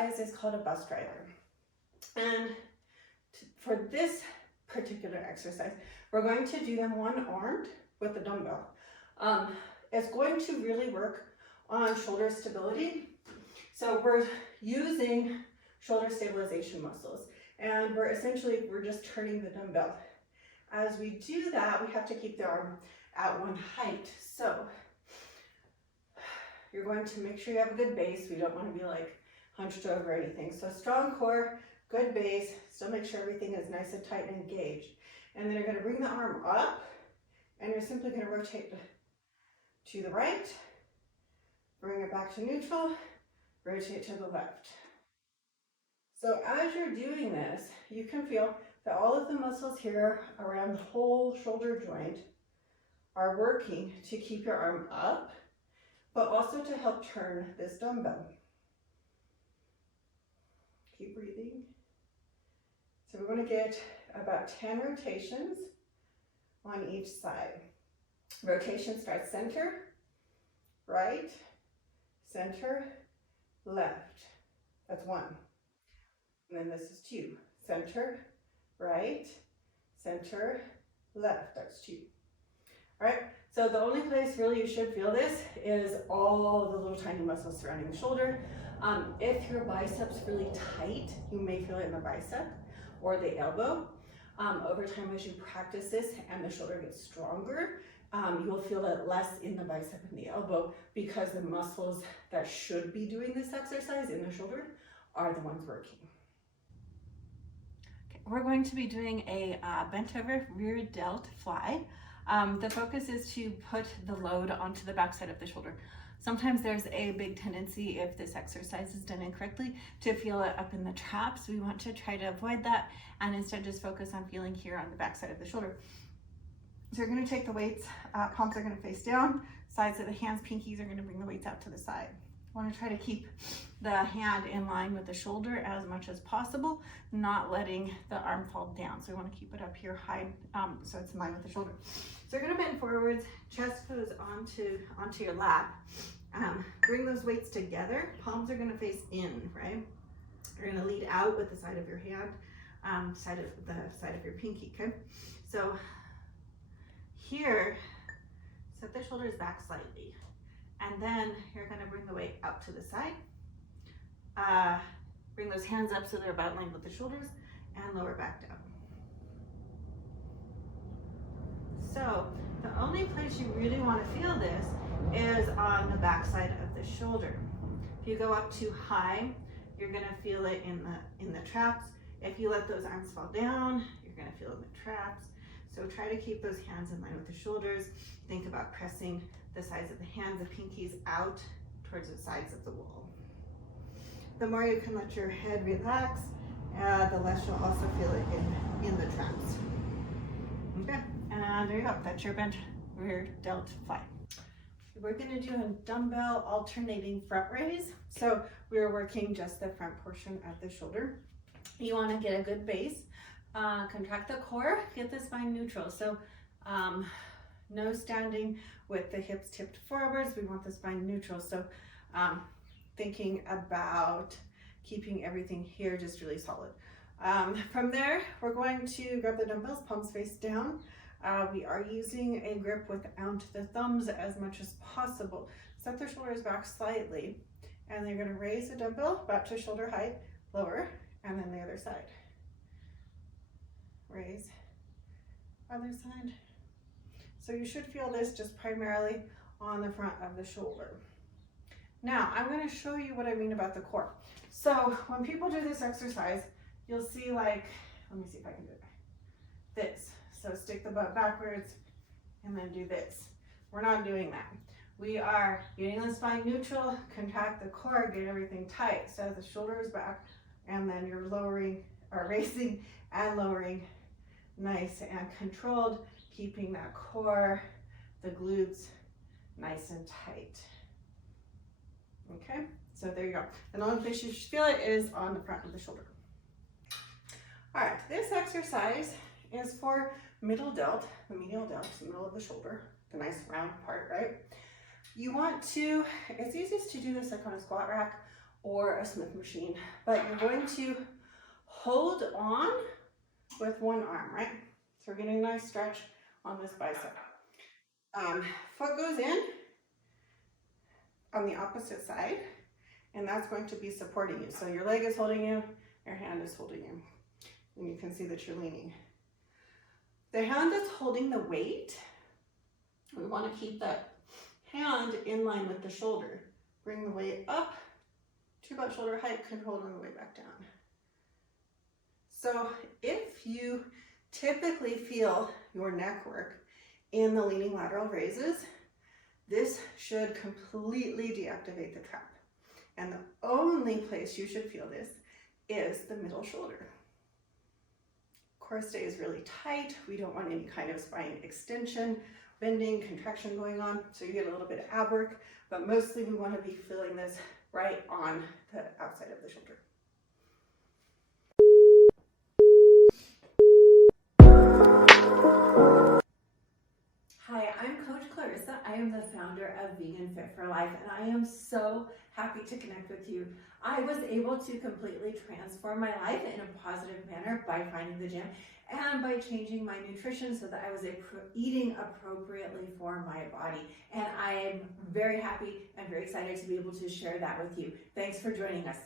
exercise is called a bus driver. And for this particular exercise, we're going to do them one-armed with the dumbbell. It's going to really work on shoulder stability. So we're using shoulder stabilization muscles, and we're just turning the dumbbell. As we do that, we have to keep the arm at one height. So you're going to make sure you have a good base. We don't want to be like hunched over or anything. So strong core, good base, still make sure everything is nice and tight and engaged. And then you're going to bring the arm up, and you're simply going to rotate to the right, bring it back to neutral, rotate to the left. So as you're doing this, you can feel that all of the muscles here around the whole shoulder joint are working to keep your arm up, but also to help turn this dumbbell. Keep breathing. So we want to get about 10 rotations on each side. Rotation starts center, right, center, left. That's 1. And then this is 2. Center, right, center, left. That's 2. All right, so the only place really you should feel this is all the little tiny muscles surrounding the shoulder. If your bicep's really tight, you may feel it in the bicep or the elbow. Over time, as you practice this and the shoulder gets stronger, you will feel it less in the bicep and the elbow, because the muscles that should be doing this exercise in the shoulder are the ones working. Okay, we're going to be doing a bent over rear delt fly. The focus is to put the load onto the backside of the shoulder. Sometimes there's a big tendency, if this exercise is done incorrectly, to feel it up in the traps. We want to try to avoid that and instead just focus on feeling here on the backside of the shoulder. So you're going to take the weights, palms are going to face down, sides of the hands, pinkies are going to bring the weights out to the side. Want to try to keep the hand in line with the shoulder as much as possible, not letting the arm fall down. So we want to keep it up here high, so it's in line with the shoulder. So you're going to bend forwards, chest goes onto your lap. Bring those weights together. Palms are going to face in, right? You're going to lead out with the side of your hand, side of your pinky. Okay. So here, set the shoulders back slightly. And then you're going to bring the weight out to the side. Bring those hands up so they're about in line with the shoulders, and lower back down. So the only place you really want to feel this is on the back side of the shoulder. If you go up too high, you're going to feel it in the traps. If you let those arms fall down, you're going to feel it in the traps. So try to keep those hands in line with the shoulders. Think about pressing the sides of the hands, the pinkies out towards the sides of the wall. The more you can let your head relax, the less you'll also feel it in the traps. Okay, and there you go. That's your bent rear delt fly. We're going to do a dumbbell alternating front raise. So we're working just the front portion of the shoulder. You want to get a good base. Contract the core, get the spine neutral. So no standing with the hips tipped forwards. We want the spine neutral. So thinking about keeping everything here just really solid. From there, we're going to grab the dumbbells, palms face down. We are using a grip without the thumbs as much as possible. Set the shoulders back slightly, and then you're going to raise the dumbbell back to shoulder height, lower, and then the other side. Raise, other side. So you should feel this just primarily on the front of the shoulder. Now, I'm going to show you what I mean about the core. So when people do this exercise, you'll see, like, let me see if I can do it. This. So stick the butt backwards and then do this. We're not doing that. We are getting the spine neutral, contract the core, get everything tight. So the shoulders back, and then you're lowering or raising and lowering, nice and controlled, keeping that core, the glutes nice and tight. Okay, so there you go. And the only place you should feel it is on the front of the shoulder. All right, this exercise is for middle delt, the medial delt, the middle of the shoulder, the nice round part, right? You want to, it's easiest to do this like on a squat rack or a Smith machine. But you're going to hold on with one arm, right? So we're getting a nice stretch on this bicep. Foot goes in on the opposite side, and that's going to be supporting you. So your leg is holding you, your hand is holding you, and you can see that you're leaning. The hand that's holding the weight, we want to keep that hand in line with the shoulder. Bring the weight up to about shoulder height, control on the way back down. So if you typically feel your neck work in the leaning lateral raises, this should completely deactivate the trap. And the only place you should feel this is the middle shoulder. Core stays really tight. We don't want any kind of spine extension, bending, contraction going on. So you get a little bit of ab work, but mostly we want to be feeling this right on the outside of the shoulder. Hi, I'm Coach Clarissa. I am the founder of Vegan Fit for Life, and I am so happy to connect with you. I was able to completely transform my life in a positive manner by finding the gym and by changing my nutrition so that I was eating appropriately for my body. And I am very happy and very excited to be able to share that with you. Thanks for joining us.